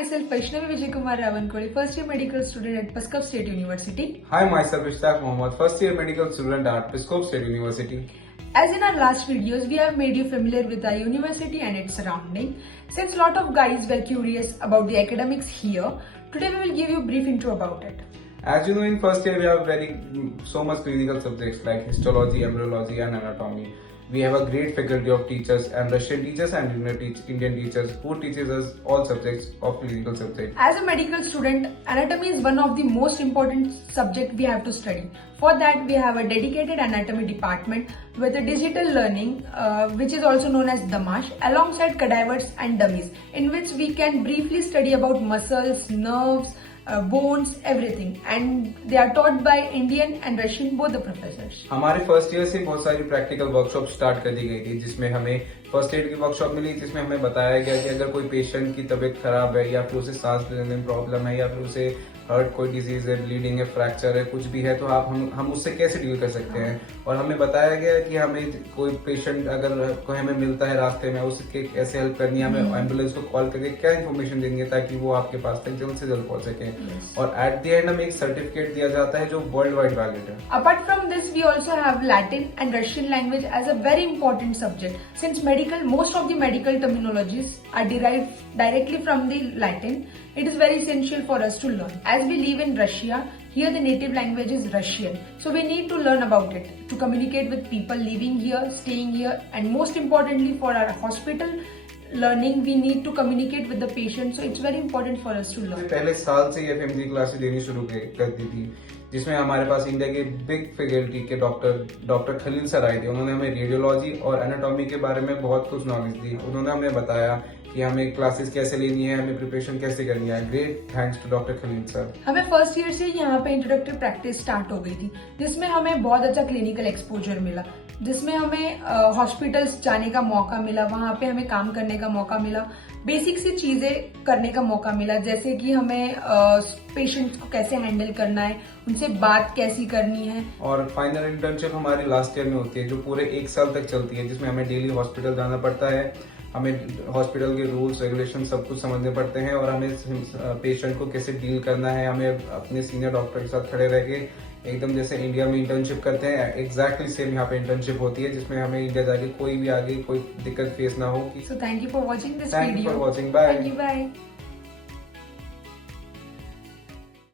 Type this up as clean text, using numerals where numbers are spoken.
myself Vaishnavi Vijay Kumar Ravankoli, first year medical student at Paskov State University. Hi, myself Ishtaq Mohammed, first year medical student at Paskov State University. As in our last videos, we have made you familiar with our university and its surrounding. Since a lot of guys were curious about the academics here, today we will give you a brief intro about it. As you know, in first year we have so much clinical subjects like histology, embryology and anatomy. We have a great faculty of teachers and Russian teachers and Indian teachers who teaches us all subjects of clinical subjects. As a medical student, anatomy is one of the most important subject we have to study. For that, we have a dedicated anatomy department with a digital learning, which is also known as Damash, alongside cadavers and dummies, in which we can briefly study about muscles, nerves, bones, everything, and they are taught by Indian and Russian both the professors. हमारे first year से बहुत सारी practical workshop start कर दी गई थी, जिसमें हमें first aid की वर्कशॉप मिली, जिसमें हमें बताया गया कि अगर कोई पेशेंट की तबीयत खराब है या फिर उसे सांस लेने में प्रॉब्लम है या फिर उसे हर्ट कोई डिजीज है, ब्लीडिंग है, फ्रैक्चर है, कुछ भी है तो हम उससे कैसे डील कर सकते हैं। और हमें बताया गया कि हमें कोई पेशेंट अगर कोई हमें मिलता है रास्ते में उसके कैसे हेल्प करनी है, हमें एम्बुलेंस को कॉल करके क्या इन्फॉर्मेशन देंगे ताकि वो आपके पास तक जल्द से जल्द पहुंच सके। और एट द एंड हमें एक सर्टिफिकेट दिया जाता है जो वर्ल्ड वाइड वैलिड है। Apart from this, we also have Latin and Russian language as a very important subject. Since most of the medical terminologies are derived directly from the Latin, it is very essential for us to learn. As we live in Russia, here the native language is Russian. So we need to learn about it to communicate with people living here, staying here, and most importantly for our hospital learning, we need to communicate with the patient. So it's very important for us to learn. पहले साल से FMG classes देनी शुरू कर दी थी, जिसमें हमारे पास India के बिग फैकल्टी के डॉक्टर खलील सर आए थे। उन्होंने हमें रेडियोलॉजी और एनाटॉमी के बारे में बहुत कुछ नॉलेज दी। उन्होंने हमें बताया कि हमें क्लासेस कैसे लेनी है, हमें प्रिपरेशन कैसे करनी है। Great thanks to doctor Khalil sir. हमें फर्स्ट ईयर से यहाँ पे इंट्रोडक्टरी प्रैक्टिस स्टार्ट हो गई थी, जिसमें हमें बहुत अच्छा क्लिनिकल एक्सपोजर मिला, जिसमें हमें हॉस्पिटल्स जाने का मौका मिला, वहाँ पे हमें काम करने का मौका मिला, बेसिक सी चीजें करने का मौका मिला, जैसे कि हमें पेशेंट्स को कैसे हैंडल करना है, उनसे बात कैसी करनी है। और फाइनल इंटर्नशिप हमारी लास्ट ईयर में होती है जो पूरे 1 साल तक चलती है, जिसमें हमें डेली हॉस्पिटल जाना पड़ता है, हमें हॉस्पिटल के रूल्स रेगुलेशन सब कुछ समझने पड़ते हैं और हमें पेशेंट को कैसे डील करना है। हमें अपने सीनियर डॉक्टर के साथ खड़े रह के एकदम जैसे इंडिया में इंटर्नशिप करते हैं, एग्जैक्टली सेम यहाँ पे इंटर्नशिप होती है, जिसमें हमें इंडिया जाके कोई भी आगे कोई दिक्कत फेस ना हो। So thank you for watching this video. Thank you for watching. Bye. Bye.